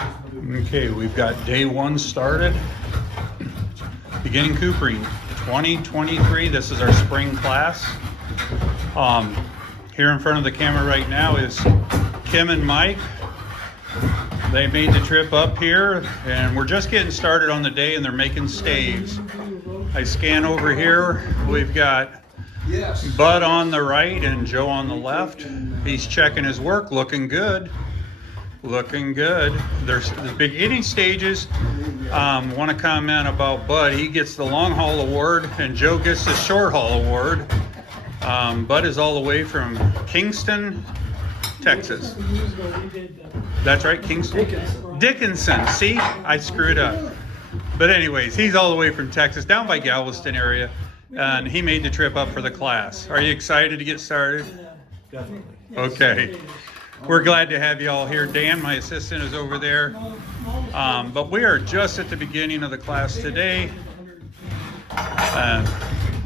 Okay, we've got day one started. Beginning Coopering 2023. This is our spring class. Here in front of the camera right now is Kim and Mike. They made the trip up here and we're just getting started on the day and they're making staves. I scan over here. We've got Bud on the right and Joe on the left. He's checking his work, looking good. Looking good. There's the beginning stages. Want to comment about Bud. He gets the long haul award and Joe gets the short haul award. Bud is all the way from Kingston, Texas. That's right, Kingston. Dickinson. See, I screwed up. But anyways, he's all the way from Texas, down by Galveston area, and he made the trip up for the class. Are you excited to get started? Definitely. Okay. We're glad to have you all here. Dan, my assistant, is over there. But we are just at the beginning of the class today.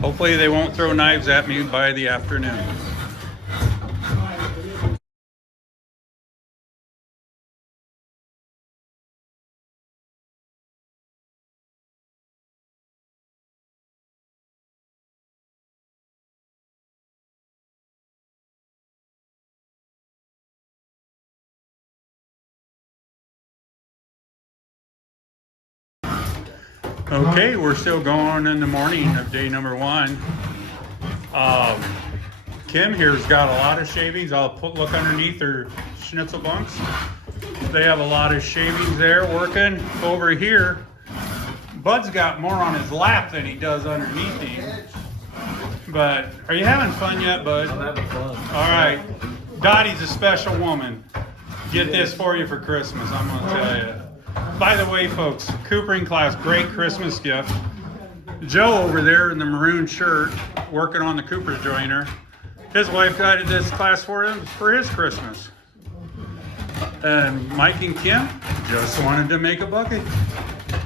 Hopefully they won't throw knives at me by the afternoon. Okay, we're still going in the morning of day number one. Kim here's got a lot of shavings. I'll look underneath her schnitzel bunks. They have a lot of shavings there working. Over here, Bud's got more on his lap than he does underneath him. But are you having fun yet, Bud? I'm having fun. All right. Dottie's a special woman. Get this for you for Christmas, I'm going to tell you. By the way, folks, Coopering class, great Christmas gift. Joe over there in the maroon shirt, working on the Cooperage joiner. His wife got this class for him for his Christmas. And Mike and Kim just wanted to make a bucket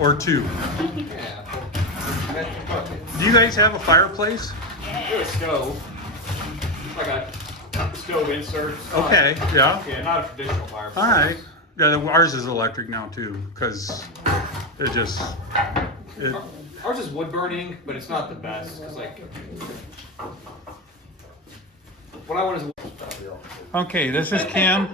or two. Do you guys have a fireplace? A stove. Like a stove insert. Okay, yeah. Yeah, not a traditional fireplace. All right. Yeah, ours is electric now too, because it just Ours is wood burning, but it's not the best. Cause like, what I want is. Okay, this is Kim.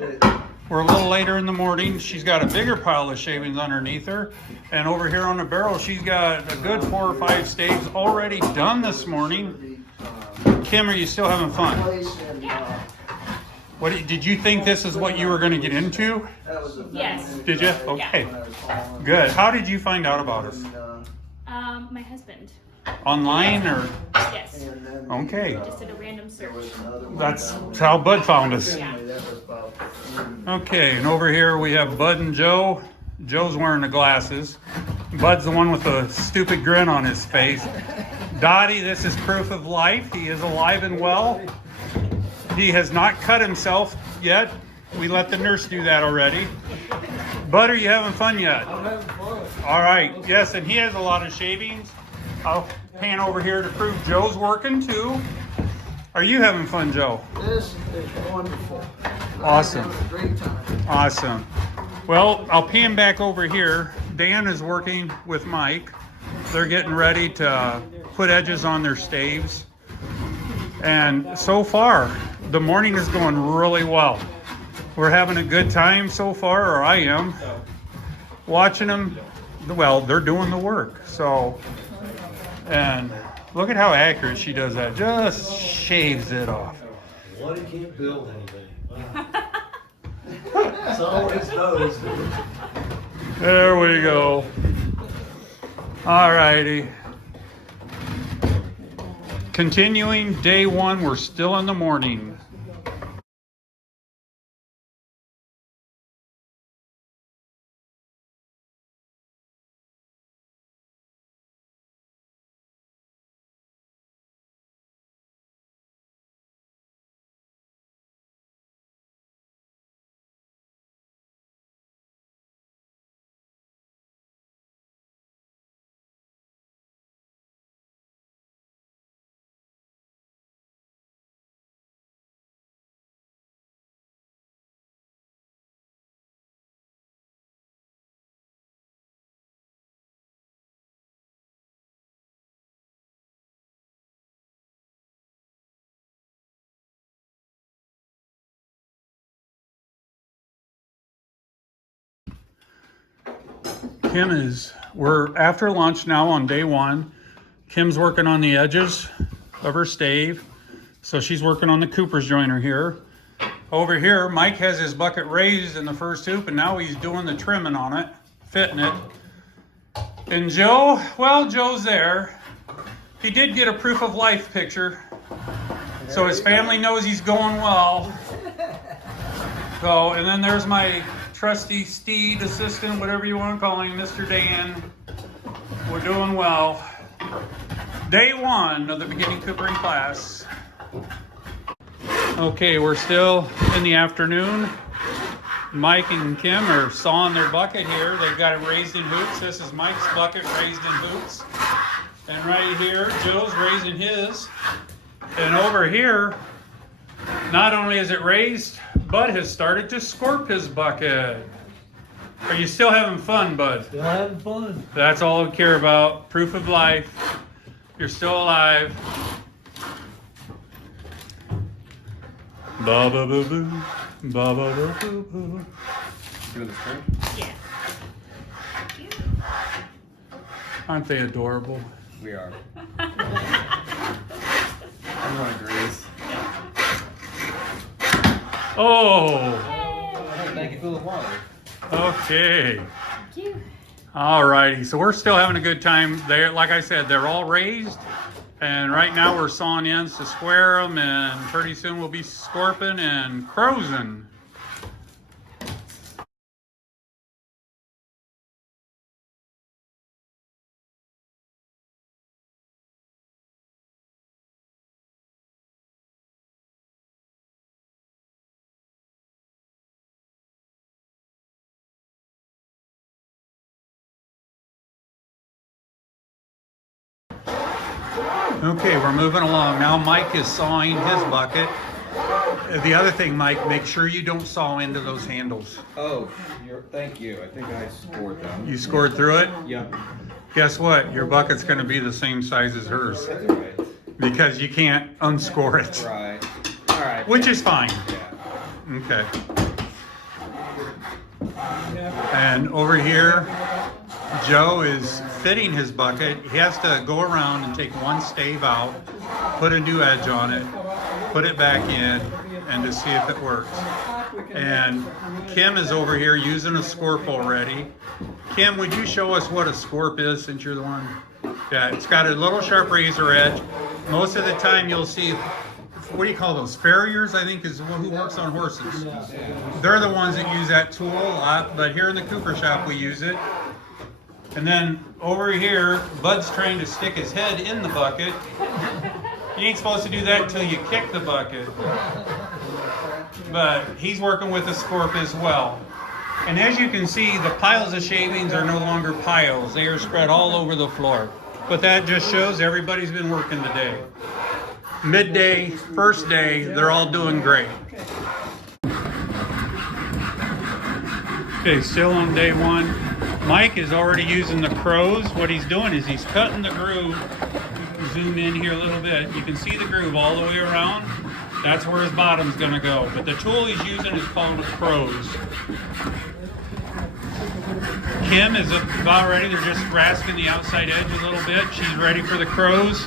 We're a little later in the morning. She's got a bigger pile of shavings underneath her. And over here on the barrel, she's got a good 4 or 5 staves already done this morning. Kim, are you still having fun? What did you think this is what you were going to get into? Yes. Did you? Okay. Good. How did you find out about us? My husband. Online or? Yes. Okay. Just did a random search. That's how Bud found us. Yeah. Okay, and over here we have Bud and Joe. Joe's wearing the glasses. Bud's the one with the stupid grin on his face. Dottie, this is proof of life. He is alive and well. He has not cut himself yet. We let the nurse do that already. Bud, are you having fun yet? I'm having fun. All right, yes, and he has a lot of shavings. I'll pan over here to prove Joe's working too. Are you having fun, Joe? This is wonderful. Awesome. I'm having a great time. Awesome. Well, I'll pan back over here. Dan is working with Mike. They're getting ready to put edges on their staves. And so far, the morning is going really well. We're having a good time so far, or I am. Watching them, well, they're doing the work. So, and look at how accurate she does that. Just shaves it off. One can't build anything. It's always those. There we go. All righty. Continuing day one, we're still in the morning. We're after lunch now on day one. Kim's working on the edges of her stave. So she's working on the Cooperage joiner here. Over here, Mike has his bucket raised in the first hoop, and now he's doing the trimming on it, fitting it. And Joe, well, Joe's there. He did get a proof of life picture, so his family knows he's going well. So, and then there's my trusty steed assistant, whatever you want to call him, Mr. Dan. We're doing well. Day one of the beginning coopering class. Okay, we're still in the afternoon. Mike and Kim are sawing their bucket here. They've got it raised in hoops. This is Mike's bucket raised in hoops. And right here, Joe's raising his. And over here, not only is it raised, Bud has started to scorp his bucket. Are you still having fun, Bud? Still having fun. That's all we care about. Proof of life. You're still alive. Ba ba ba boo. Ba ba ba boo boo. Doing the string? Yeah. Aren't they adorable? We are. Everyone agrees. Oh, Thank you for the water. okay. Thank you. Alrighty, so we're still having a good time. They're, like I said, they're all raised. And right now we're sawing ends to square them, and pretty soon we'll be scorping and crowsing. Okay, we're moving along. Now Mike is sawing his bucket. The other thing, Mike, make sure you don't saw into those handles. Oh, thank you. I think I scored them. You scored through it? Yep. Guess what? Your bucket's going to be the same size as hers That's right. because you can't unscore it, Right. All right. which is fine. Yeah. Okay. And over here, Joe is fitting his bucket. He has to go around and take one stave out, put a new edge on it, put it back in, and to see if it works. And Kim is over here using a scorp already. Kim, would you show us what a scorp is since you're the one? Yeah, it's got a little sharp razor edge. Most of the time you'll see, what do you call those? Farriers, I think, is who works on horses. They're the ones that use that tool a lot, but here in the Cooper shop we use it. And then over here, Bud's trying to stick his head in the bucket. You ain't supposed to do that until you kick the bucket. But he's working with a scorp as well. And as you can see, the piles of shavings are no longer piles. They are spread all over the floor. But that just shows everybody's been working today. Midday, first day, they're all doing great. Okay, still on day one. Mike is already using the crows. What he's doing is he's cutting the groove. Zoom in here a little bit. You can see the groove all the way around. That's where his bottom's gonna go. But the tool he's using is called a crows. Kim is about ready. They're just rasping the outside edge a little bit. She's ready for the crows.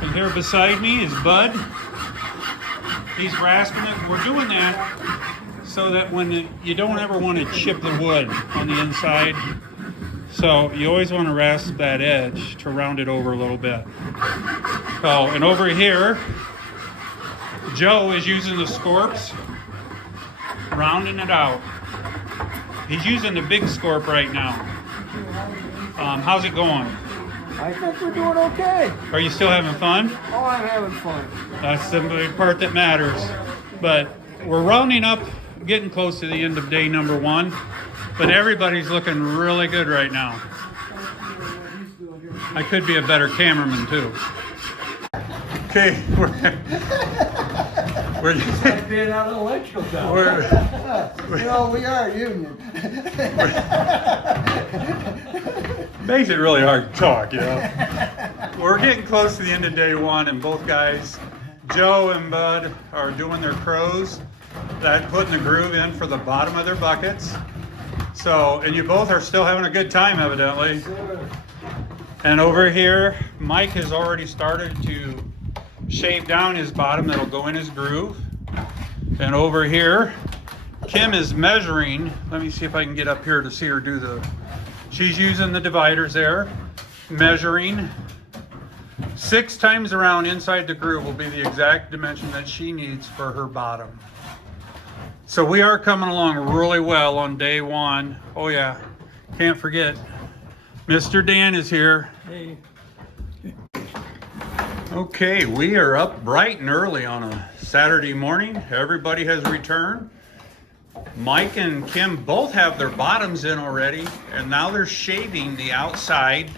And here beside me is Bud. He's rasping it. We're doing that so that when you don't ever want to chip the wood on the inside. So you always want to rasp that edge to round it over a little bit. Oh, and over here, Joe is using the scorps, rounding it out. He's using the big scorp right now. How's it going? I think we're doing okay. Are you still having fun? Oh, I'm having fun. That's the part that matters. But we're rounding up, getting close to the end of day number one. But everybody's looking really good right now. I could be a better cameraman too. Okay, we're Being out of electrical tower. You know, we are a union. makes it really hard to talk, you know. We're getting close to the end of day one, and both guys, Joe and Bud, are doing their crows. That putting the groove in for the bottom of their buckets. So, and you both are still having a good time, evidently. And over here, Mike has already started to shave down his bottom that'll go in his groove. And over here, Kim is measuring. Let me see if I can get up here to see her do the, she's using the dividers there, measuring 6 times around inside the groove will be the exact dimension that she needs for her bottom. So we are coming along really well on day 1. Oh yeah, can't forget, Mr. Dan is here. Hey. Okay, we are up bright and early on a Saturday morning. Everybody has returned. Mike and Kim both have their bottoms in already, and now they're shaving the outside.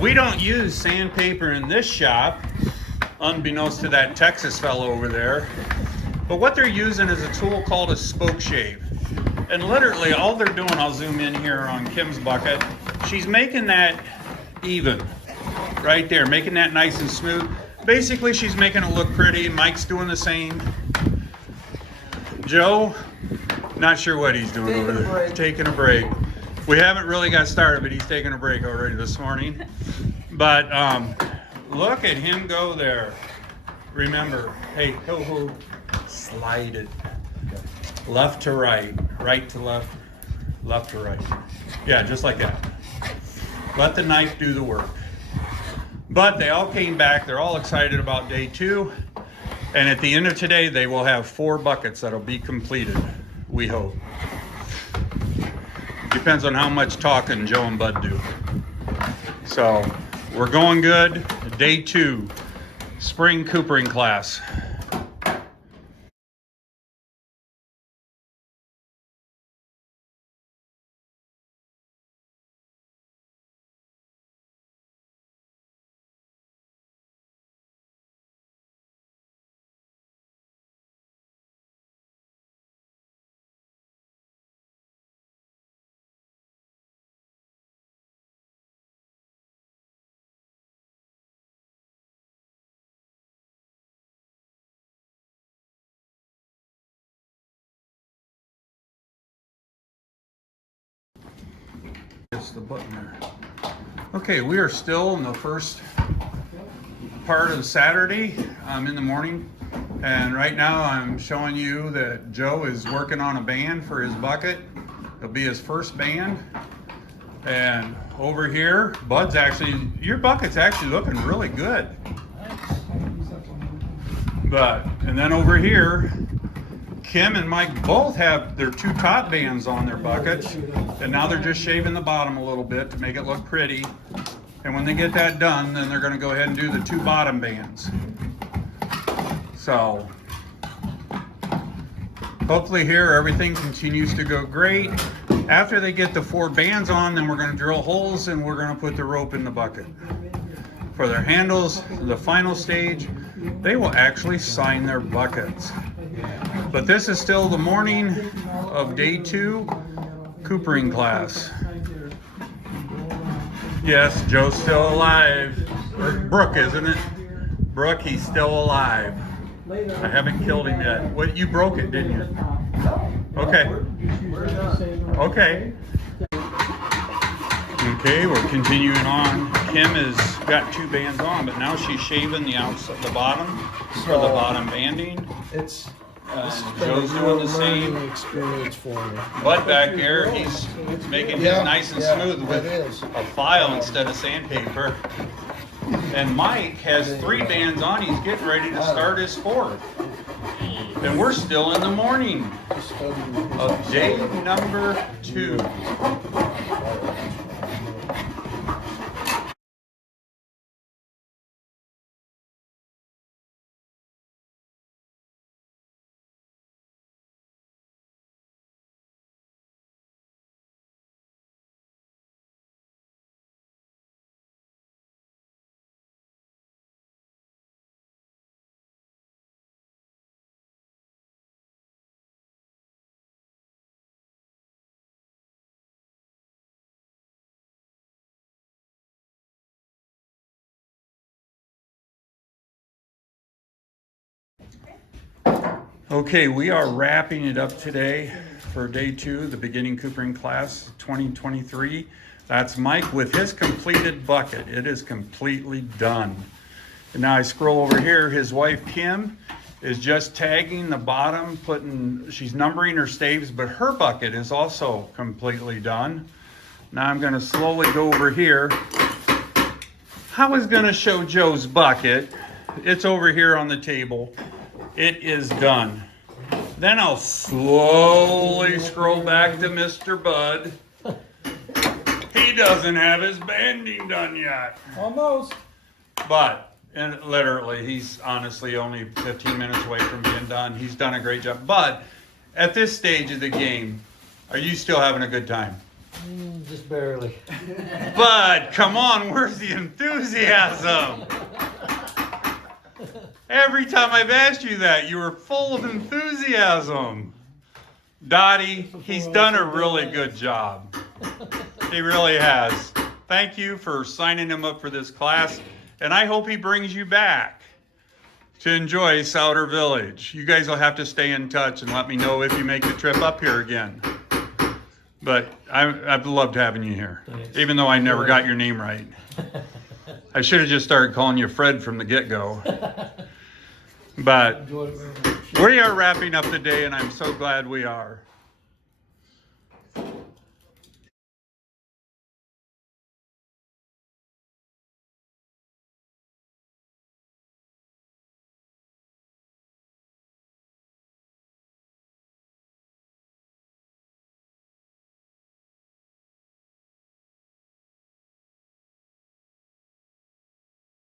We don't use sandpaper in this shop, unbeknownst to that Texas fellow over there. But what they're using is a tool called a spoke shave. And literally all they're doing, I'll zoom in here on Kim's bucket, she's making that even, right there, making that nice and smooth. Basically, she's making it look pretty. Mike's doing the same. Joe, not sure what he's doing over there. Taking a break. We haven't really got started, but he's taking a break already this morning. But look at him go there. Remember, hey, ho, slide it. Left to right, right to left, left to right. Yeah, just like that. Let the knife do the work. But they all came back. They're all excited about day 2. And at the end of today, they will have 4 buckets that'll be completed, we hope. Depends on how much talking Joe and Bud do. So we're going good. Day 2, spring coopering class. It's the button there. Okay, we are still in the first part of Saturday in the morning. And right now I'm showing you that Joe is working on a band for his bucket. It'll be his first band. And over here, Bud's actually, your bucket's actually looking really good. And then over here, Kim and Mike both have their 2 top bands on their buckets, and now they're just shaving the bottom a little bit to make it look pretty. And when they get that done, then they're going to go ahead and do the 2 bottom bands. So hopefully here everything continues to go great. After they get the 4 bands on, then we're going to drill holes and we're going to put the rope in the bucket. For their handles, the final stage, they will actually sign their buckets. But this is still the morning of day 2 coopering class. Yes, Joe's still alive. Or Brooke, isn't it? Brooke, he's still alive. I haven't killed him yet. What, you broke it, didn't you? Okay. Okay. Okay, we're continuing on. Kim has got 2 bands on, but now she's shaving the outside, the bottom, for the bottom banding. It's Joe's doing the same. experience for me. Bud back here, he's making his nice and smooth with a file instead of sandpaper. And Mike has 3 bands on. He's getting ready to start his 4th. And we're still in the morning of day number 2. Okay, we are wrapping it up today for day 2, the beginning Coopering class 2023. That's Mike with his completed bucket. It is completely done. And now I scroll over here, his wife Kim is just tagging the bottom, she's numbering her staves, but her bucket is also completely done. Now I'm gonna slowly go over here. I was gonna show Joe's bucket. It's over here on the table. It is done. Then I'll slowly scroll back to Mr. Bud. He doesn't have his banding done yet. Almost. But, and literally, he's honestly only 15 minutes away from being done. He's done a great job. But at this stage of the game, are you still having a good time? Just barely. Bud, come on, where's the enthusiasm? Every time I've asked you that, you were full of enthusiasm. Dottie, he's done a really good job. He really has. Thank you for signing him up for this class, and I hope he brings you back to enjoy Souter Village. You guys will have to stay in touch and let me know if you make the trip up here again. But I've loved having you here, even though I never got your name right. I should have just started calling you Fred from the get-go. But we are wrapping up the day, and I'm so glad we are.